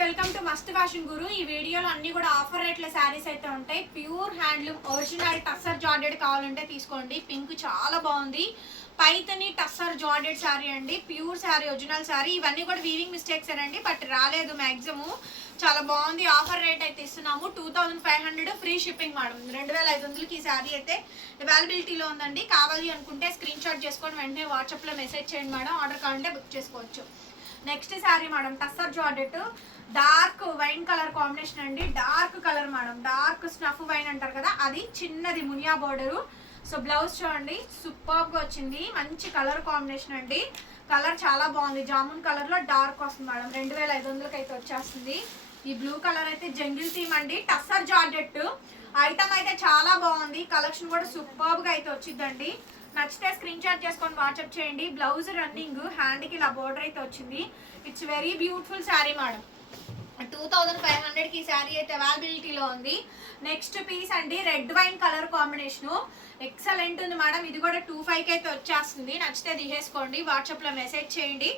Welcome to must fashion guru ఈ వీడియోలో అన్ని కూడా ఆఫర్ రేట్ల శారీస్ అయితే ఉంటాయి. Pure handloom original tussar georgette కావాలంటే తీసుకోండి. పింక్ చాలా బాగుంది. పైతని టస్సర్ జార్డెడ్ శారీ అండి. ప్యూర్ శారీ ఒరిజినల్ శారీ ఇవన్నీ కూడా వీవింగ్ మిస్టేక్స్ అండి బట్ రాలేదు మ్యాక్సిమం చాలా బాగుంది. ఆఫర్ రేట్ అయితే ఇస్తున్నాము. Two thousand five hundred free shipping madam రెండు వేల ఐదు వందలకి ఈ శారీ అయితే అవైలబిలిటీలో ఉందండి. కావాలి అనుకుంటే స్క్రీన్ షాట్ చేసుకొని వెంటనే వాట్సాప్లో మెసేజ్ చేయండి మేడం ఆర్డర్ కావాలంటే బుక్ చేసుకోవచ్చు. Next sari madam tussar georgette dark wine colour combination అండి. Dark colour madam. Dark snuff wine అంటారు కదా అది చిన్నది మునియా బోర్డరు సో బ్లౌజ్ చూడండి సూపర్గా వచ్చింది. మంచి కలర్ కాంబినేషన్ అండి. కలర్ చాలా బాగుంది. జామున్ కలర్లో డార్క్ వస్తుంది మేడం. రెండు వేల ఐదు వందలకి అయితే వచ్చేస్తుంది. ఈ బ్లూ కలర్ అయితే జంగిల్ థీమ్ అండి. టస్సర్ జార్జెట్. ఐటమ్ అయితే చాలా బాగుంది. కలెక్షన్ కూడా సూపర్గా అయితే వచ్చిందండి. నచ్చితే స్క్రీన్ షాట్ చేసుకొని వాట్సాప్ చేయండి. బ్లౌజ్ రన్నింగ్ హ్యాండ్కి ఇలా బోర్డర్ అయితే వచ్చింది. It's very beautiful sari madam two thousand five హండ్రెడ్కి ఈ శారీ అయితే అవైలబిలిటీలో ఉంది. నెక్స్ట్ పీస్ అండి red wine colour combination excellent ఉంది మేడం ఇది కూడా టూ ఫైవ్కి అయితే వచ్చేస్తుంది. నచ్చితే తీసేసుకోండి. వాట్సాప్లో మెసేజ్ చేయండి.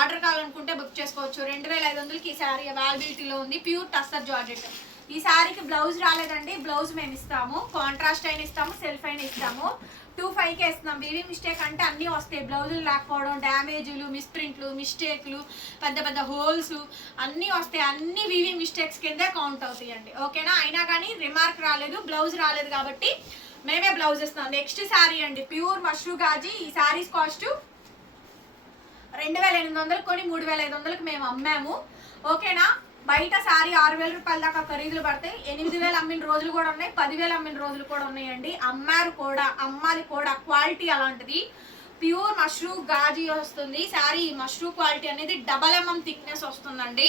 ఆర్డర్ కావాలనుకుంటే బుక్ చేసుకోవచ్చు. రెండు వేల ఐదు వందలకి ఈ శారీ అవైలబిలిటీలో ఉంది. Pure tussar georgette. ఈ శారీకి బ్లౌజ్ రాలేదండి. బ్లౌజ్ మేము ఇస్తాము. కాంట్రాస్ట్ అయిన ఇస్తాము సెల్ఫ్ అయిన ఇస్తాము. టూ ఫైవ్కి వేస్తున్నాం. బేబీ మిస్టేక్ అంటే అన్నీ వస్తాయి. బ్లౌజులు లేకపోవడం డ్యామేజులు మిస్ప్రింట్లు మిస్టేక్లు పెద్ద పెద్ద హోల్స్ అన్నీ వస్తాయి. అన్ని వీవింగ్ మిస్టేక్స్ కిందే కౌంట్ అవుతాయండి. ఓకేనా? అయినా కానీ రిమార్క్ రాలేదు బ్లౌజ్ రాలేదు కాబట్టి మేమే బ్లౌజ్ ఇస్తున్నాం నెక్స్ట్ శారీ అండి. ప్యూర్ మష్రూ గాజీ. ఈ శారీస్ కాస్ట్ రెండు వేల ఎనిమిది వందలకు కొని మూడు వేల ఐదు వందలకు మేము అమ్మాము. ఓకేనా? బయట శారీ ఆరు వేల రూపాయల దాకా ఖరీదులు పడతాయి ఎనిమిది వేలు అమ్మిన రోజులు కూడా ఉన్నాయి పదివేలు అమ్మిన రోజులు కూడా ఉన్నాయండి. అమ్మారు కూడా అమ్మాలి కూడా క్వాలిటీ అలాంటిది. ప్యూర్ మష్రూ గాజీ వస్తుంది. శారీ మష్రూ క్వాలిటీ అనేది డబల్ ఎంఎం థిక్నెస్ వస్తుందండి.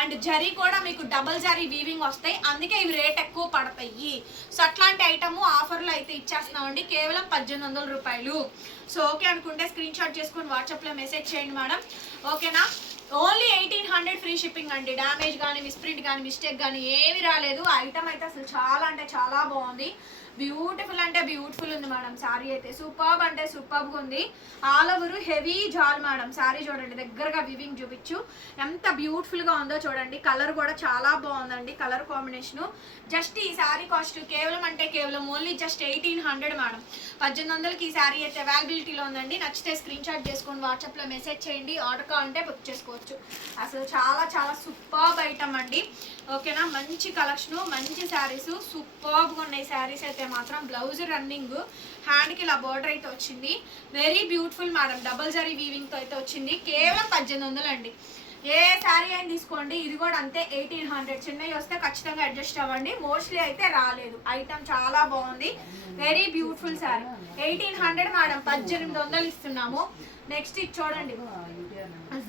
అండ్ జరీ కూడా మీకు డబల్ జరీ వీవింగ్ వస్తాయి. అందుకే ఇవి రేట్ ఎక్కువ పడతాయి. సో అట్లాంటి ఐటమ్ ఆఫర్లో అయితే ఇచ్చేస్తున్నామండి. కేవలం పద్దెనిమిది వందల రూపాయలు. సో ఓకే అనుకుంటే స్క్రీన్ షాట్ చేసుకొని వాట్సాప్లో మెసేజ్ చేయండి మేడం. ఓకేనా? Only eighteen hundred free shipping అండి. డ్యామేజ్ కానీ మిస్ప్రింట్ కానీ మిస్టేక్ కానీ ఏమి రాలేదు. ఐటమ్ అయితే అసలు చాలా అంటే చాలా బాగుంది. బ్యూటిఫుల్ అంటే బ్యూటిఫుల్ ఉంది మేడం శారీ అయితే. సూపర్బ్ అంటే సూపర్బ్గా ఉంది. All over heavy jaal madam sari చూడండి. దగ్గరగా వివింగ్ చూపించు. ఎంత బ్యూటిఫుల్గా ఉందో చూడండి. కలర్ కూడా చాలా బాగుందండి. Colour combination. జస్ట్ ఈ శారీ కాస్ట్ కేవలం అంటే కేవలం only just eighteen hundred madam. పద్దెనిమిది వందలకి ఈ శారీ అయితే అవైలబిలిటీలో ఉందండి. నచ్చితే స్క్రీన్ షాట్ చేసుకొని వాట్సాప్లో మెసేజ్ చేయండి. ఆర్డర్ కావాలంటే బుక్ చేసుకోవచ్చు. అసలు చాలా చాలా సూపర్బ్ ఐటమ్ అండి. ఓకేనా మంచి కలెక్షన్ మంచి శారీస్ సూపర్బ్గా ఉన్నాయి శారీస్ అయితే మాత్రం. బ్లౌజ్ రన్నింగ్ హ్యాండ్కి ఇలా బోర్డర్ అయితే వచ్చింది. Very beautiful madam double zari వీవింగ్తో అయితే వచ్చింది. కేవలం పద్దెనిమిది వందలు అండి. ఏ శారీ అయినా తీసుకోండి. ఇది కూడా అంతే ఎయిటీన్ హండ్రెడ్ చిన్నవి వస్తే ఖచ్చితంగా అడ్జస్ట్ అవ్వండి. మోస్ట్లీ అయితే రాలేదు. ఐటమ్ చాలా బాగుంది. Very beautiful sari eighteen hundred madam పద్దెనిమిది వందలు ఇస్తున్నాము. నెక్స్ట్ ఇది చూడండి.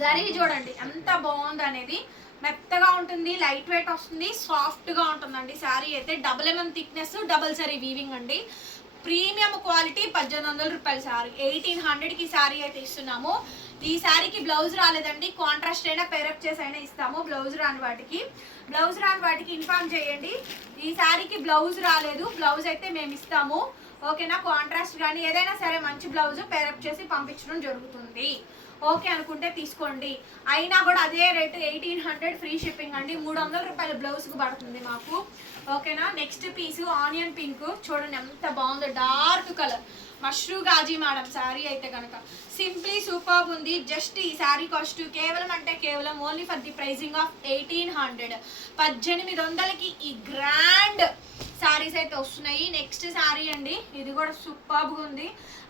జరీ చూడండి ఎంత బాగుంది అనేది. మెత్తగా ఉంటుంది లైట్ వెయిట్ వస్తుంది సాఫ్ట్గా ఉంటుందండి శారీ అయితే. Double MM thickness double zari weaving అండి. ప్రీమియం క్వాలిటీ పద్దెనిమిది వందల రూపాయల శారీ. ఎయిటీన్ హండ్రెడ్కి శారీ అయితే ఇస్తున్నాము. ఈ శారీకి బ్లౌజ్ రాలేదండి. కాంట్రాస్ట్ అయినా పేరప్ చేసి అయినా ఇస్తాము. బ్లౌజ్ రాని వాటికి. బ్లౌజ్ రాని వాటికి ఇన్ఫార్మ్ చేయండి. ఈ శారీకి బ్లౌజ్ రాలేదు. బ్లౌజ్ అయితే మేము ఇస్తాము. ఓకేనా కాంట్రాస్ట్ కానీ ఏదైనా సరే మంచి బ్లౌజ్ పేరప్ చేసి పంపించడం జరుగుతుంది. ఓకే అనుకుంటే తీసుకోండి. అయినా కూడా అదే rate eighteen hundred free shipping అండి. మూడు వందల రూపాయల బ్లౌజ్కి పడుతుంది మాకు. ఓకేనా? నెక్స్ట్ పీస్ ఆనియన్ పింక్ చూడండి ఎంత బాగుందో. Dark colour mashru gaji madam sari అయితే కనుక సింప్లీ సూపర్ ఉంది. జస్ట్ ఈ శారీ కాస్ట్ కేవలం అంటే కేవలం only for the pricing of eighteen hundred పద్దెనిమిది వందలకి ఈ గ్రాండ్ శారీస్ అయితే వస్తున్నాయి. నెక్స్ట్ శారీ అండి. ఇది కూడా సూపర్గా ఉంది.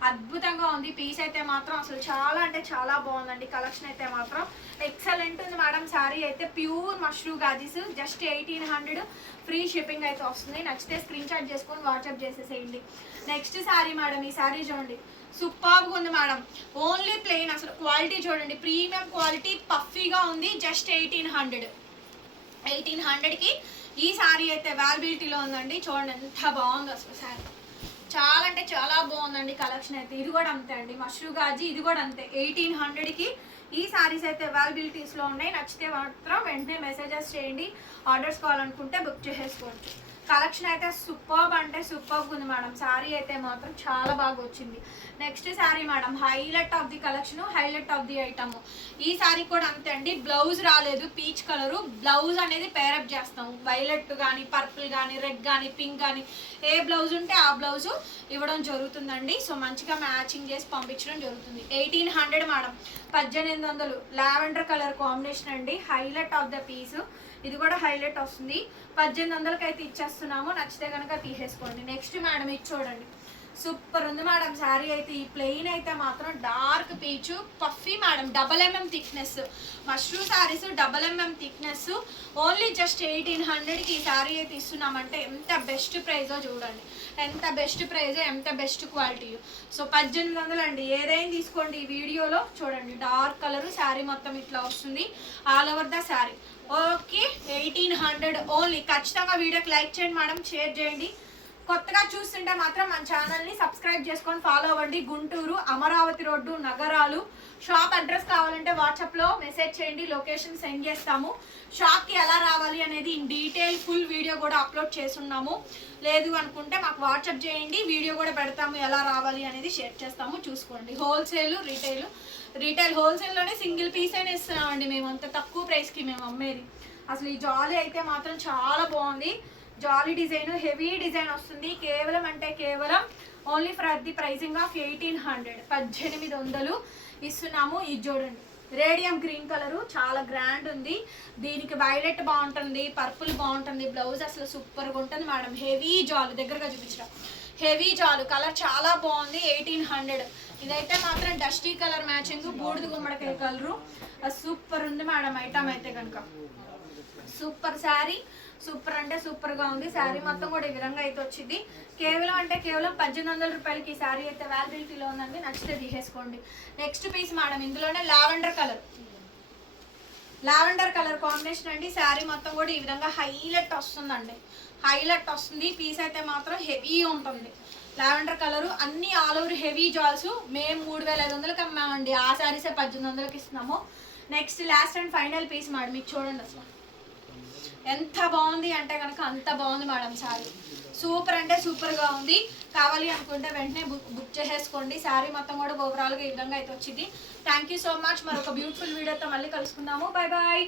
అద్భుతంగా ఉంది. పీస్ అయితే మాత్రం అసలు చాలా అంటే చాలా బాగుందండి. కలెక్షన్ అయితే మాత్రం ఎక్సలెంట్ ఉంది మేడం శారీ అయితే pure mashru gajis just eighteen hundred free shipping అయితే వస్తుంది. నచ్చితే స్క్రీన్ షాట్ చేసుకొని వాట్సాప్ చేసేసేయండి. నెక్స్ట్ శారీ మేడం ఈ శారీ చూడండి. సూపర్గా ఉంది మేడం ఓన్లీ ప్లెయిన్ అసలు క్వాలిటీ చూడండి. ప్రీమియం క్వాలిటీ పఫీగా ఉంది. జస్ట్ ఎయిటీన్ హండ్రెడ్ ఎయిటీన్ హండ్రెడ్కి ఈ శారీ అయితే అవైలబిలిటీలో ఉందండి. చూడండి ఎంత బాగుంది అసలు శారీ చాలా అంటే చాలా బాగుందండి కలెక్షన్ అయితే. ఇది కూడా అంతే అండి. మష్రూగాజీ ఇది కూడా అంతే. ఎయిటీన్ హండ్రెడ్కి ఈ సారీస్ అయితే అవైలబిలిటీస్లో ఉన్నాయి. నచ్చితే మాత్రం వెంటనే మెసేజెస్ చేయండి. ఆర్డర్స్ కావాలనుకుంటే బుక్ చేసేసుకోవచ్చు. కలెక్షన్ అయితే సూపర్బ్ అంటే సూపర్బ్ ఉంది మేడం. శారీ అయితే మాత్రం చాలా బాగా వచ్చింది. Next sari madam highlight of the collection highlight of the item ఈ శారీ కూడా అంతే అండి. బ్లౌజ్ రాలేదు పీచ్ కలరు బ్లౌజ్ అనేది పేరప్ చేస్తాం. వైలెట్ కానీ పర్పుల్ కానీ రెడ్ కానీ పింక్ కానీ ఏ బ్లౌజ్ ఉంటే ఆ బ్లౌజ్ ఇవ్వడం జరుగుతుందండి. సో మంచిగా మ్యాచింగ్ చేసి పంపించడం జరుగుతుంది. Eighteen hundred madam. పద్దెనిమిది వందలు. లావెండర్ కలర్ కాంబినేషన్ అండి. హైలైట్ ఆఫ్ ద పీస్ ఇది కూడా హైలైట్ వస్తుంది. పద్దెనిమిది వందలకి అయితే ఇచ్చేస్తున్నాము. నచ్చితే కనుక తీసేసుకోండి. నెక్స్ట్ మేడం ఇది చూడండి. సూపర్ ఉంది మేడం. శారీ అయితే ఈ ప్లెయిన్ అయితే మాత్రం dark peach puffy madam. Double MM thickness mushroom saris double MM thickness only just eighteen హండ్రెడ్కి ఈ శారీ అయితే ఇస్తున్నామంటే ఎంత బెస్ట్ ప్రైజో చూడండి. ఎంత బెస్ట్ ప్రైజ్ ఎంత బెస్ట్ క్వాలిటీ సో పద్దెనిమిది వందలు అండి. ఏదైనా తీసుకోండి ఈ వీడియోలో? చూడండి డార్క్ కలర్ శారీ మొత్తం ఇట్లా వస్తుంది. All over the sari. Okay eighteen hundred only ఖచ్చితంగా వీడియోకి లైక్ చేయండి మేడం. షేర్ చేయండి. కొత్తగా చూస్తుంటే మాత్రం మన ఛానల్ని సబ్స్క్రైబ్ చేసుకొని ఫాలో అవ్వండి. గుంటూరు అమరావతి రోడ్డు నగరాలు. షాప్ అడ్రస్ కావాలంటే వాట్సాప్లో మెసేజ్ చేయండి లొకేషన్ సెండ్ చేస్తాము. షాప్కి ఎలా రావాలి అనేది ఇన్ డీటెయిల్ ఫుల్ వీడియో కూడా అప్లోడ్ చేస్తున్నాము. లేదు అనుకుంటే మాకు వాట్సాప్ చేయండి వీడియో కూడా పెడతాము ఎలా రావాలి అనేది షేర్ చేస్తాము. చూసుకోండి. హోల్సేల్ రీటైల్ రీటైల్ హోల్సేల్లోనే సింగిల్ పీస్ అయినా ఇస్తున్నామండి మేము. అంత తక్కువ ప్రైస్కి మేము అమ్మేది. అసలు ఈ జాలీ అయితే మాత్రం చాలా బాగుంది. జాలీ డిజైన్ హెవీ డిజైన్ వస్తుంది. కేవలం అంటే కేవలం only for the pricing of eighteen hundred పద్దెనిమిది వందలు ఇస్తున్నాము. ఇది చూడండి. రేడియం గ్రీన్ కలరు చాలా గ్రాండ్ ఉంది. దీనికి వైలెట్ బాగుంటుంది పర్పుల్ బాగుంటుంది బ్లౌజ్ అసలు సూపర్గా ఉంటుంది మేడం. హెవీ జాలు దగ్గరగా చూపించడం హెవీ జాలు కలర్ చాలా బాగుంది ఎయిటీన్ హండ్రెడ్. ఇదైతే మాత్రం డస్టీ కలర్ మ్యాచింగ్ బూడిద గుమ్మడికాయ కలరు. సూపర్ ఉంది మేడం ఐటమ్ అయితే కనుక. సూపర్ శారీ. సూపర్ అంటే సూపర్గా ఉంది. శారీ మొత్తం కూడా ఈ విధంగా అయితే వచ్చింది. కేవలం అంటే కేవలం పద్దెనిమిది వందల రూపాయలకి ఈ శారీ అయితే అవైలబిలిటీలో ఉందండి. నచ్చితే తీసేసుకోండి. నెక్స్ట్ పీస్ మేడం ఇందులోనే lavender colour. Lavender colour combination అండి. శారీ మొత్తం కూడా ఈ విధంగా హైలైట్ వస్తుందండి. హైలైట్ వస్తుంది. పీస్ అయితే మాత్రం హెవీ ఉంటుంది. లావెండర్ కలరు అన్ని ఆల్ ఓవర్ హెవీ జాల్స్ మేము మూడు వేల ఐదు వందలకి అమ్మామండి. ఆ శారీసే పద్దెనిమిది వందలకి ఇస్తున్నాము. Next last and final piece madam మీకు చూడండి అసలు. ఎంత బాగుంది అంటే కనుక అంత బాగుంది మేడం శారీ. సూపర్ అంటే సూపర్గా ఉంది. కావాలి అనుకుంటే వెంటనే బుక్ బుక్ చేసేసుకోండి. శారీ మొత్తం కూడా ఓవరాల్గా ఈ విధంగా అయితే వచ్చింది. థ్యాంక్ యూ సో మచ్ మరొక బ్యూటిఫుల్ వీడియోతో మళ్ళీ కలుసుకుందాము. Bye bye